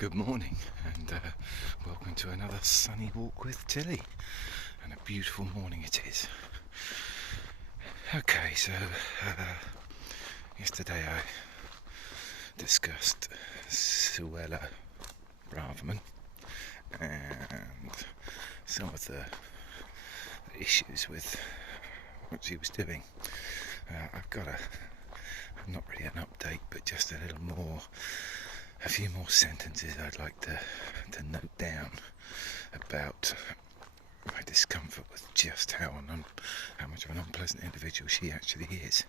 Good morning and welcome to another sunny walk with Tilly, and a beautiful morning it is. Okay, so yesterday I discussed Suella Braverman and some of the issues with what she was doing. I've got not really an update, but just a few more sentences I'd like to note down about my discomfort with just how much of an unpleasant individual she actually is.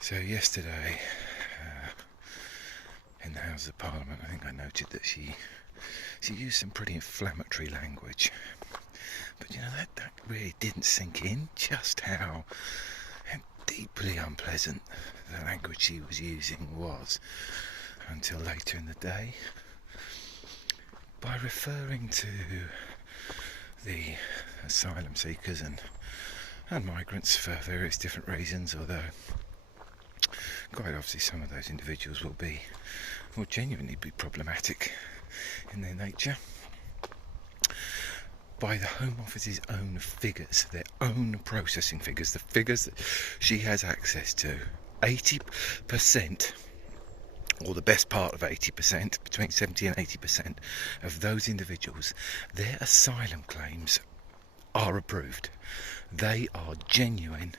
So yesterday, in the House of Parliament, I think I noted that she used some pretty inflammatory language. But that really didn't sink in, just how deeply unpleasant the language she was using was, until later in the day, by referring to the asylum seekers and migrants for various different reasons, although quite obviously some of those individuals will genuinely be problematic in their nature, by the Home Office's own figures, their own processing figures, the figures that she has access to. 80%, or the best part of 80%, between 70 and 80% of those individuals, their asylum claims are approved. They are genuine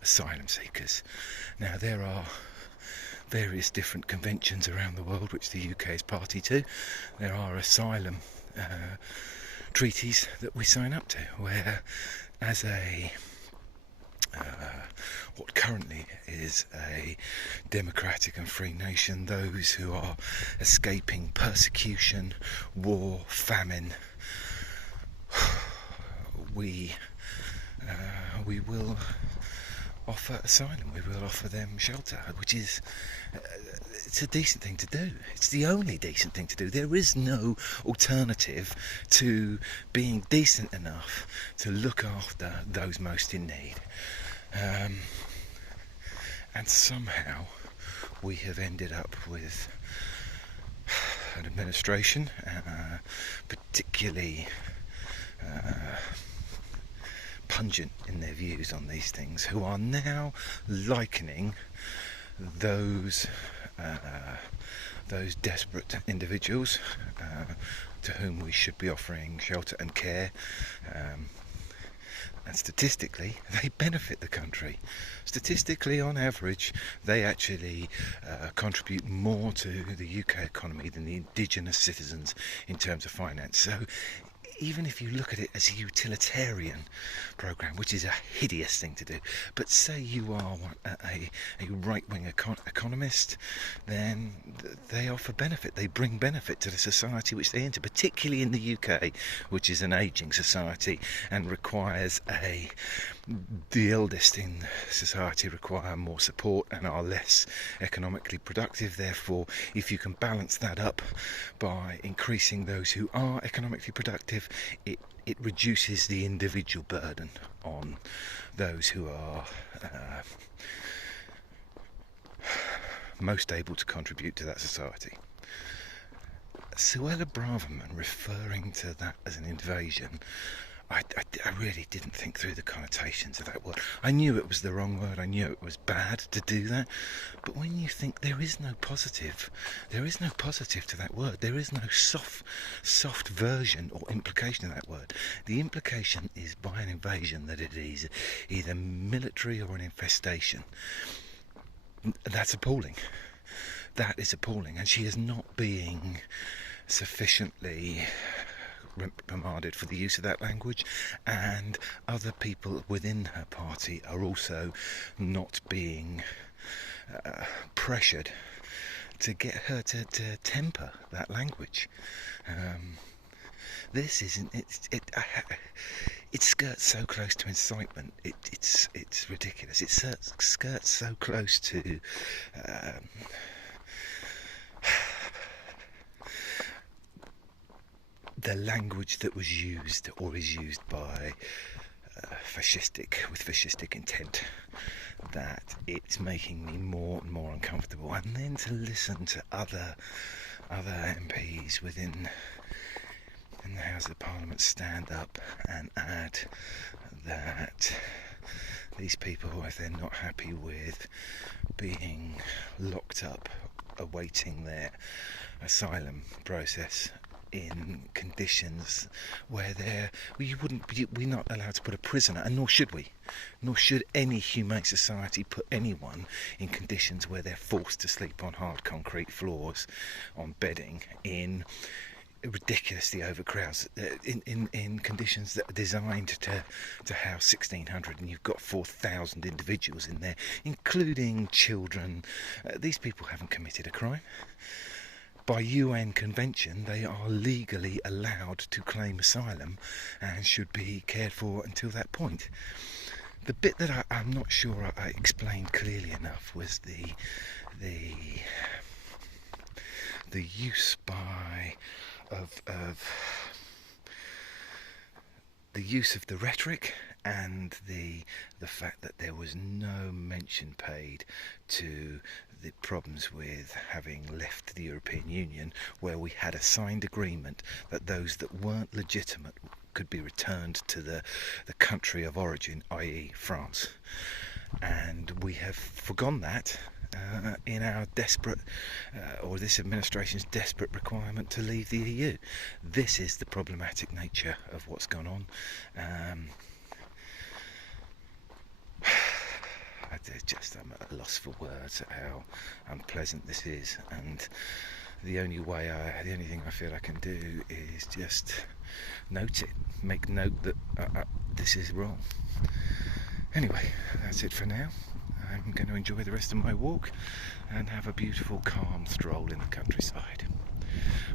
asylum seekers. Now, there are various different conventions around the world which the UK is party to. There are asylum treaties that we sign up to, where as what currently is a democratic and free nation, those who are escaping persecution, war, famine, we will offer asylum, we will offer them shelter, which is it's a decent thing to do. It's the only decent thing to do. There is no alternative to being decent enough to look after those most in need. And somehow we have ended up with an administration, particularly pungent in their views on these things, who are now likening those desperate individuals to whom we should be offering shelter and care, and statistically they benefit the country. Statistically, on average, they actually contribute more to the UK economy than the indigenous citizens in terms of finance. So even if you look at it as a utilitarian programme, which is a hideous thing to do, but say you are a right-wing economist, then they offer benefit, they bring benefit to the society which they enter, particularly in the UK, which is an ageing society and requires the eldest in society require more support and are less economically productive. Therefore, if you can balance that up by increasing those who are economically productive, it reduces the individual burden on those who are most able to contribute to that society. Suella Braverman referring to that as an invasion, I really didn't think through the connotations of that word. I knew it was the wrong word, I knew it was bad to do that, but when you think there is no positive to that word, there is no soft version or implication of that word. The implication is by an invasion that it is either military or an infestation. That's appalling. That is appalling, and she is not being sufficiently reprimanded for the use of that language, and other people within her party are also not being pressured to get her to temper that language. This isn't it skirts so close to incitement, it's ridiculous. It skirts so close to the language that was used or is used by fascistic intent, that it's making me more and more uncomfortable. And then to listen to other other MPs in the House of Parliament stand up and add that these people, if they're not happy with being locked up awaiting their asylum process in conditions where we're not allowed to put a prisoner, and nor should any humane society put anyone in conditions where they're forced to sleep on hard concrete floors, on bedding, in ridiculously overcrowded, in conditions that are designed to house 1,600, and you've got 4,000 individuals in there, including children. These people haven't committed a crime. By UN convention, they are legally allowed to claim asylum and should be cared for until that point. The bit that I'm not sure I explained clearly enough was the use the use of the rhetoric, and the fact that there was no mention paid to the problems with having left the European Union, where we had a signed agreement that those that weren't legitimate could be returned to the country of origin, i.e. France. And we have forgone that in our desperate, or this administration's desperate requirement to leave the EU. This is the problematic nature of what's gone on. I'm at a loss for words at how unpleasant this is, and the only thing I feel I can do is just note it, make note that this is wrong. Anyway, that's it for now. I'm going to enjoy the rest of my walk and have a beautiful, calm stroll in the countryside.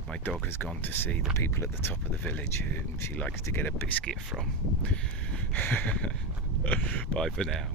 My dog has gone to see the people at the top of the village whom she likes to get a biscuit from. Bye for now.